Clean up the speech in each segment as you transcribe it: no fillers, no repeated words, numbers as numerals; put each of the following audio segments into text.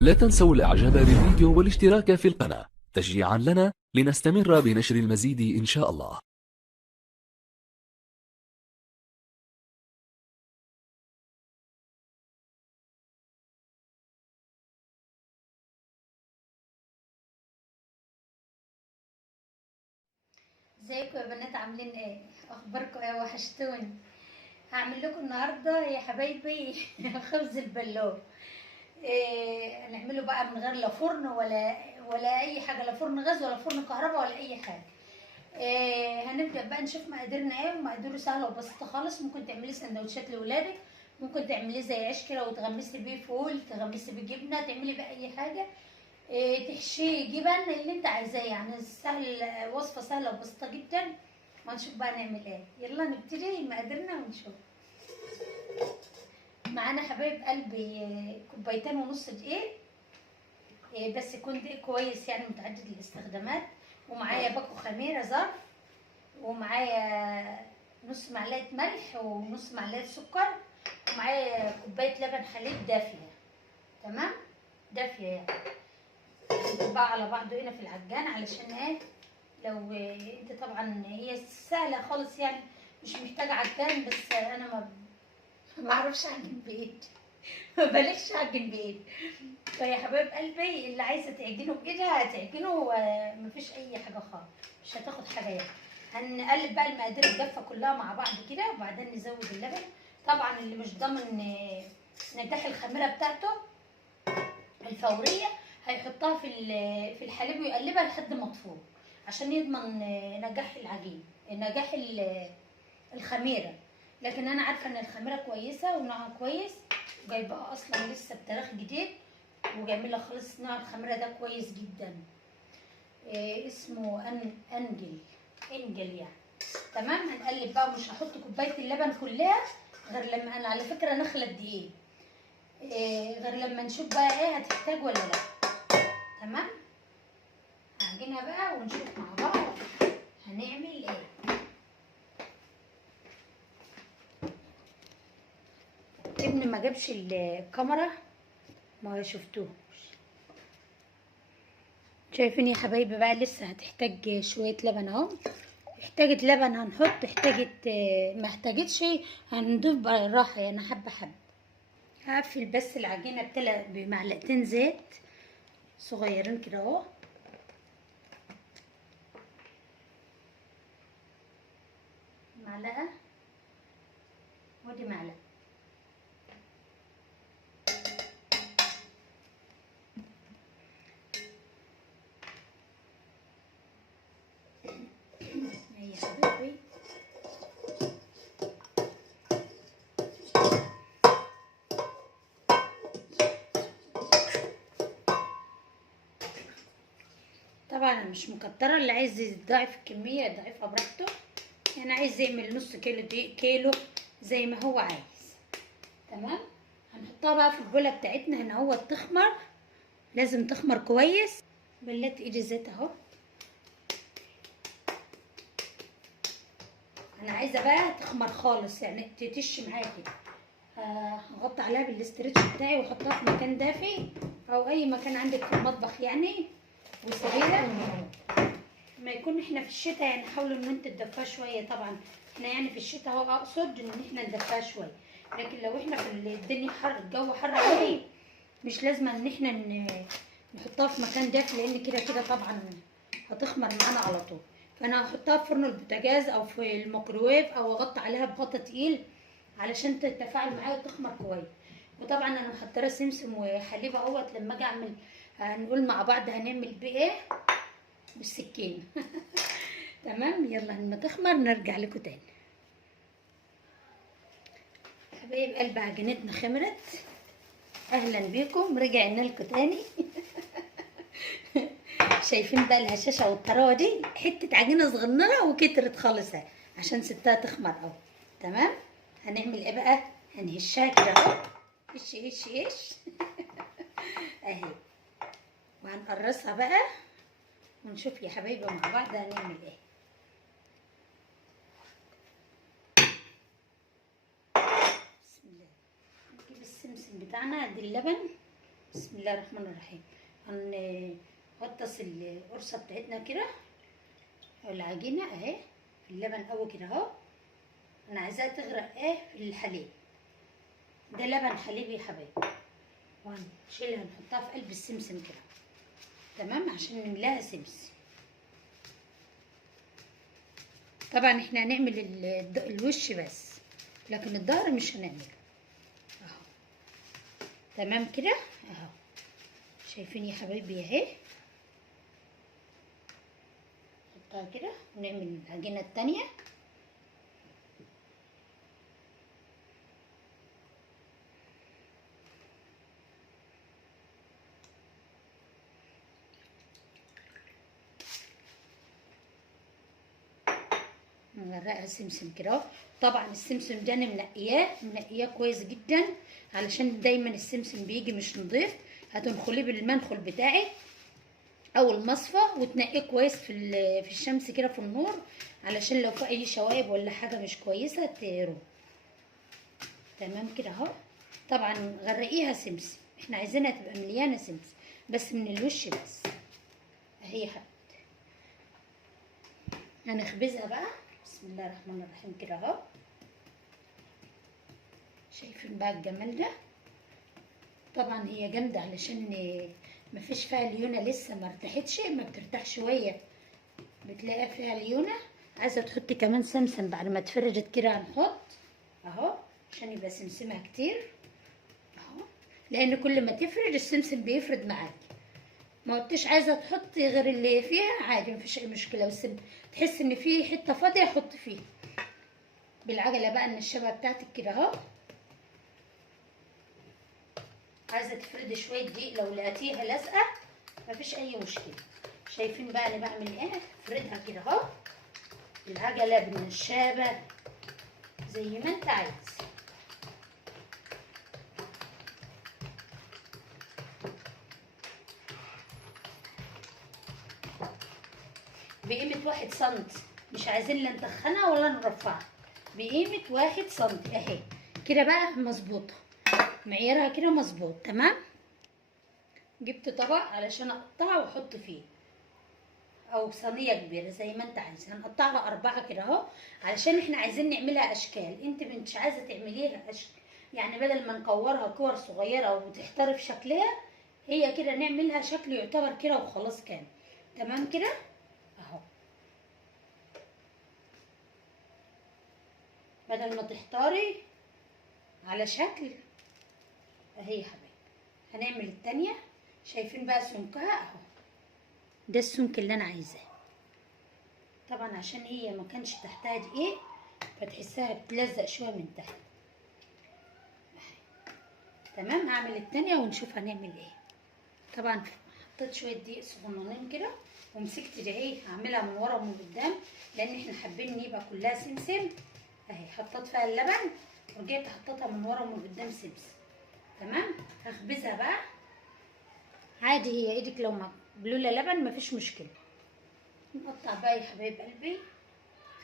لا تنسوا الاعجاب بالفيديو والاشتراك في القناة تشجيعا لنا لنستمر بنشر المزيد إن شاء الله. ازيكم يا بنات؟ عاملين ايه؟ اخباركم ايه؟ وحشتوني. هعمل لكم النهارده يا حبايبي خبز البلور. هنعمله بقى من غير لا فرن ولا اي حاجه، لا فرن غاز ولا فرن كهرباء ولا اي حاجه. هنبدا بقى نشوف مقاديرنا ايه، ومقاديره سهله وبسيطه خالص. ممكن تعملي سندوتشات لاولادك، ممكن تعملي زي عيش كده وتغمسي بيه فول، تغمسي بيه جبنه، تعملي بقى اي حاجه. تحشيه جبن اللي انت عايزاه، يعني سهل، وصفه سهله وبسيطه جدا. وهنشوف بقى نعمل ايه. يلا نبتدي مقاديرنا ونشوف. معانا حبايب قلبي كوبايتين ونص دقيق، بس يكون دقيق كويس يعني متعدد الاستخدامات. ومعايا باكو خميره ظرف، ومعايا نص معلقه ملح ونص معلقه سكر، ومعايا كوبايه لبن حليب دافيه. تمام، دافيه يعني. بقى على بعضه هنا في العجان علشان ايه، لو انت طبعا هي سهله خالص يعني، مش محتاجه عجان، بس انا ما بعرفش اعجن بايدي ما بليش اعجن بايدي. فيا حبايب قلبي، اللي عايزه تعجنه بايدها هتعجنه، مفيش اي حاجه خالص، مش هتاخد حاجه يعني. هنقلب بقى المقادير الجافه كلها مع بعض كده، وبعدين نزود اللبن. طبعا اللي مش ضامن نجاح الخميره بتاعته الفوريه، هيحطها في الحليب ويقلبها لحد ما تفور، عشان يضمن نجاح العجين، نجاح الخميره. لكن انا عارفه ان الخميره كويسه ونوعها كويس، وجايباها اصلا لسه بتاريخ جديد، وجميله خالص. نوع الخميره ده كويس جدا، اسمه انجل يعني. تمام، هنقلب بقى. مش هحط كوبايه اللبن كلها غير لما انا على فكره نخله دقيق، غير لما نشوف بقى ايه هتحتاج ولا لا. تمام، هعجنها بقى ونشوف مع بعض هنعمل ايه. ابني ما جابش الكاميرا، ما شفتوش. شايفين يا حبايبي بقى؟ لسه هتحتاج شويه لبن اهو. احتاجت لبن هنحط، احتاجت ما احتاجتش هنضيف بالراحه يعني، حبه حبه. هقفل بس العجينه بمعلقتين زيت صغيرين كده اهو. معلقه ودي معلقه. اهي يا حبايبي. طبعا انا مش مكتره، اللي عايز يضاعف الكميه يضاعفها براحته، يعني عايز يعمل نص كيلو دقيق، كيلو، زي ما هو عايز. تمام، هنحطها بقى في البوله بتاعتنا هنا، هو تخمر، لازم تخمر كويس. بلت ايدي زيت اهو. انا عايزه بقى تخمر خالص يعني تتش معايا كده. هغطي عليها بالاسترتش بتاعي واحطها في مكان دافي، او اي مكان عندك في المطبخ يعني، وسيبيها. ما يكون احنا في الشتاء يعني، حاولوا ان انت تدفاها شويه. طبعا احنا يعني في الشتاء اهو، اقصد ان احنا ندفاها شويه. لكن لو احنا في الدنيا حر، الجو حر قوي، مش لازم ان احنا نحطها في مكان دافي، لان كده كده طبعا هتخمر معانا على طول. فانا هحطها في فرن البوتاجاز او في الميكروويف، او اغطي عليها بغطا تقيل علشان تتفاعل معايا وتخمر كويس. وطبعا انا محضره سمسم وحليب اهوت، لما اجي اعمل هنقول مع بعض هنعمل بيه ايه بالسكينه. تمام، يلا لما تخمر نرجع لكم تاني. حبايب قلب، عجينتنا خمرت، اهلا بيكم، رجعنا لكم تاني. شايفين بقى الهشاشه والطراوه دي؟ حته عجينه صغننه وكترت خالص اهي عشان سبتها تخمر اهو. تمام، هنعمل ايه بقى؟ هنهشها كده اهو، هش هش هش. اهي، وهنقرصها بقى ونشوف يا حبايبي مع بعض هنعمل ايه. بسم الله. نجيب السمسم بتاعنا، ادي اللبن بسم الله الرحمن الرحيم. هنغطس القرصه بتاعتنا كده او العجينه اهي في اللبن قوي كده اهو. انا عايزاها تغرق في الحليب. ده لبن حليب يا حبايبي، وهنشيلها نحطها في قلب السمسم كده تمام عشان نملاها سمسم. طبعا احنا هنعمل الوش بس، لكن الظهر مش هنعمله اهو. تمام كده اهو، شايفين يا حبايبي اهي. نحطها كده ونعمل العجينه التانيه. نغرقها سمسم كده. طبعا السمسم ده انا منقياه كويس جدا، علشان دايما السمسم بيجي مش نضيف. هتنخليه بالمنخل بتاعك او المصفى وتنقيه كويس في الشمس كده في النور، علشان لو في اي شوائب ولا حاجه مش كويسه تروح. تمام كده اهو. طبعا غرقيها سمسم، احنا عايزينها تبقى مليانه سمسم بس من الوش بس اهي يا حبيبتي. هنخبزها بقى. بسم الله الرحمن الرحيم كده اهو. شايفين بقى الجمال ده؟ طبعا هي جامده علشان مفيش فيها ليونه لسه ما ارتاحتش. ما بترتاح شويه بتلاقي فيها ليونه. عايزه تحطي كمان سمسم بعد ما اتفرجت كده هنحط اهو عشان يبقى سمسمها كتير اهو، لان كل ما تفرد السمسم بيفرد معاكي. ما قلتش عايزه تحطي غير اللي فيها عادي مفيش اي مشكله، بس تحس ان في حته فاضيه حطي فيها بالعجله بقى النشابه بتاعتك كده اهو. عايزه تفردي شويه دقيق لو لقيتيها لازقه مفيش اي مشكله. شايفين بقى انا بعمل ايه؟ افردها كده اهو بالعجله بالنشابه زي ما انت عايز. بقيمة 1 سنتي، مش عايزين لا نتخنها ولا نرفعها، بقيمة 1 سنتي اهي كده بقى مظبوطة، معيارها كده مظبوط تمام. جبت طبق علشان اقطعها واحط فيه او صينية كبيرة زي ما انت عايز. هنقطعها 4 كده اهو علشان احنا عايزين نعملها اشكال. انت مش عايزة تعمليها يعني بدل ما نكورها كور صغيرة وتحترف في شكلها، هي كده نعملها شكل يعتبر كده وخلاص كان تمام كده اهو. بدل ما تحتاري على شكل اهي يا حبايبي. هنعمل التانية. شايفين بقى سمكها اهو، ده السمك اللي انا عايزاه. طبعا عشان هي ما كانش تحتها دقيق فتحسها بتلزق شويه من تحت تمام. هعمل التانية ونشوف هنعمل ايه. طبعا حطيت شويه دقيق صغننين كده ومسكت ده اهي هعملها من ورا ومن قدام لان احنا حابين يبقى كلها سمسم اهي. حطيت فيها اللبن ورجعت حطيتها من ورا ومن قدام سمسم تمام. هخبزها بقى عادي، هي ايدك لو مبلوله لبن مفيش مشكله. نقطع بقى يا حبايب قلبي.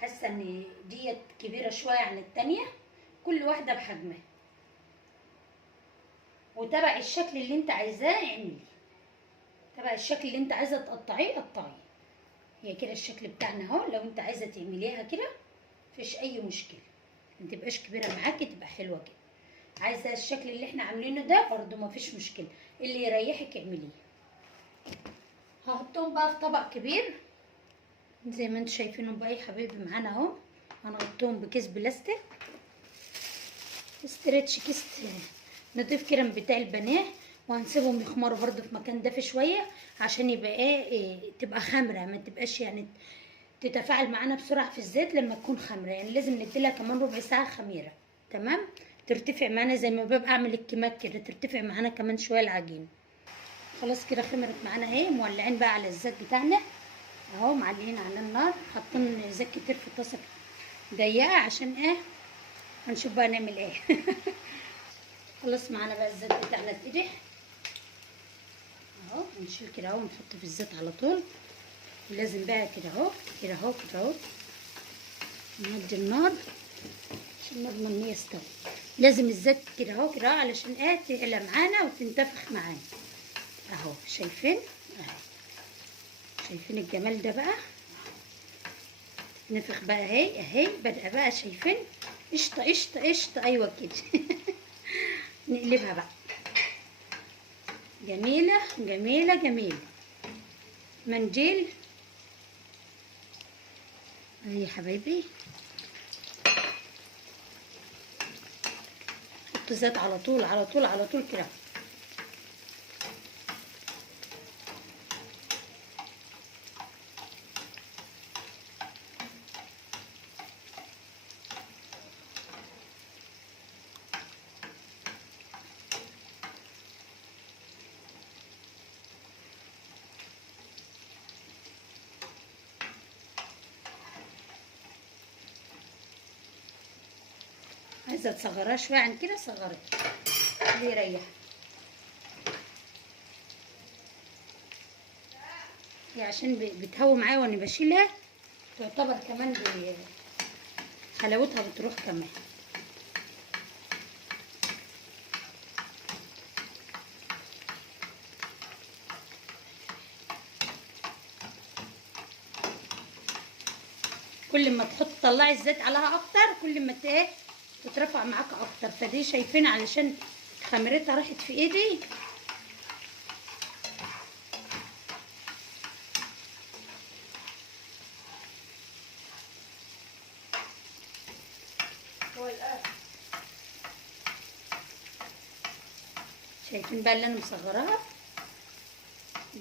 حاسه ان ديت كبيره شويه عن التانية، كل واحده بحجمها وتبع الشكل اللي انت عايزاه اعملي. تبع الشكل اللي انت عايزه تقطعيه قطعيه. هي كده الشكل بتاعنا اهو. لو انت عايزه تعمليها كده مفيش اي مشكله، ما تبقاش كبيره معاكي تبقى حلوه كده. عايزه الشكل اللي احنا عاملينه ده برده مفيش مشكله، اللي يريحك اعمليه. هحطهم بقى في طبق كبير زي ما انتم شايفينهم بقى يا حبايبي معانا اهو. هنغطيهم بكيس بلاستيك ستريتش، كيس نضيف كده بتاع البناه، وهنسيبهم يخمروا برده في مكان دافي شويه عشان يبقى ايه تبقى خمره، ما تبقاش يعني تتفاعل معانا بسرعه في الزيت. لما تكون خمره يعني لازم نديلها كمان ربع ساعه خميره تمام، ترتفع معانا زي ما ببقى اعمل الكمات كده، ترتفع معانا كمان شويه العجين. خلاص كده خمرت معانا اهي. مولعين بقى على الزيت بتاعنا اهو، معلقين على النار، حاطين زيت كتير في الطاسه ضيقه عشان ايه هنشوف بقى نعمل ايه. خلاص معانا بقى الزيت بتاعنا اتقدح اهو. نشيل كده اهو ونحط في الزيت على طول. لازم بقى كده اهو كده اهو كده اهو نهدي النار عشان نضمن ان هي استوت. لازم الزيت كده اهو كده علشان تعلى معانا وتنتفخ معانا اهو. شايفين اهي، شايفين الجمال ده بقى؟ نفخ بقى اهي اهي بدأ بقى. شايفين؟ قشطه قشطه قشطه، ايوه كده. نقلبها بقى. جميله جميله جميله. منديل اهي يا حبايبي. حط زيت على طول على طول على طول كده. عايزه تصغرها شويه عن كده صغري اللي يريح. هي عشان بتهوي معايا وانا بشيلها، تعتبر كمان حلاوتها بتروح كمان. كل ما تطلعي الزيت عليها اكتر كل ما تترفع معاك اكتر. فدي شايفين علشان خميرتها راحت في ايدي. شايفين بقى اللي انا مصغراها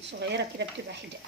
صغيره كده بتبقى حلوه.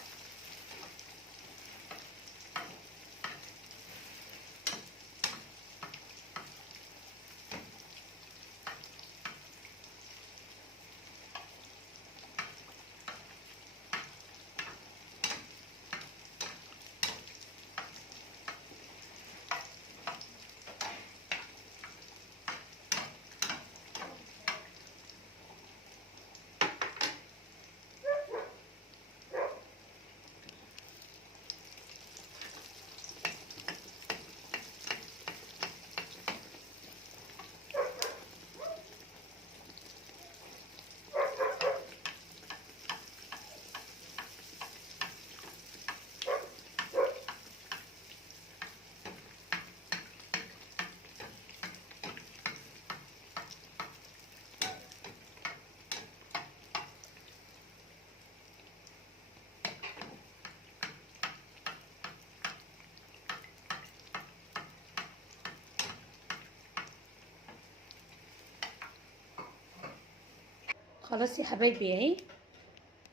خلاص يا حبايبي اهي.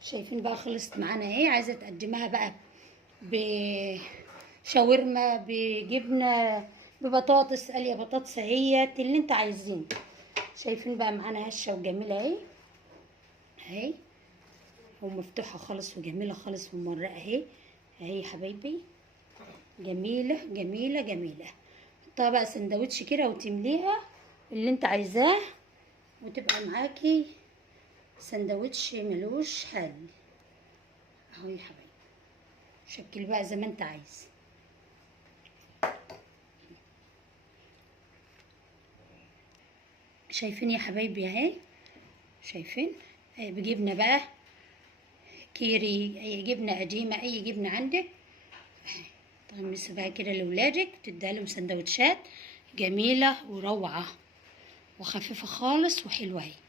شايفين بقى خلصت معانا اهي. عايزه تقدمها بقى بشاورما بجبنه ببطاطس، قليه بطاطس اهيت اللي انت عايزينه. شايفين بقى معانا هشه وجميله اهي اهي، ومفتوحه خالص وجميله خالص ومورقه اهي اهي يا حبايبي. جميله جميله جميله. حطها بقى سندوتش كده وتمليها اللي انت عايزاه وتبقى معاكي سندوتش ملوش حل اهو يا حبايبي. شكل بقى زي ما انت عايز. شايفين يا حبايبي اهي؟ شايفين؟ بجبنه بقى كيري، اي جبنه قديمه، اي جبنه عندك. تغمسي بقى كده لاولادك تديها لهم سندوتشات جميله وروعه وخفيفه خالص وحلوه اهي.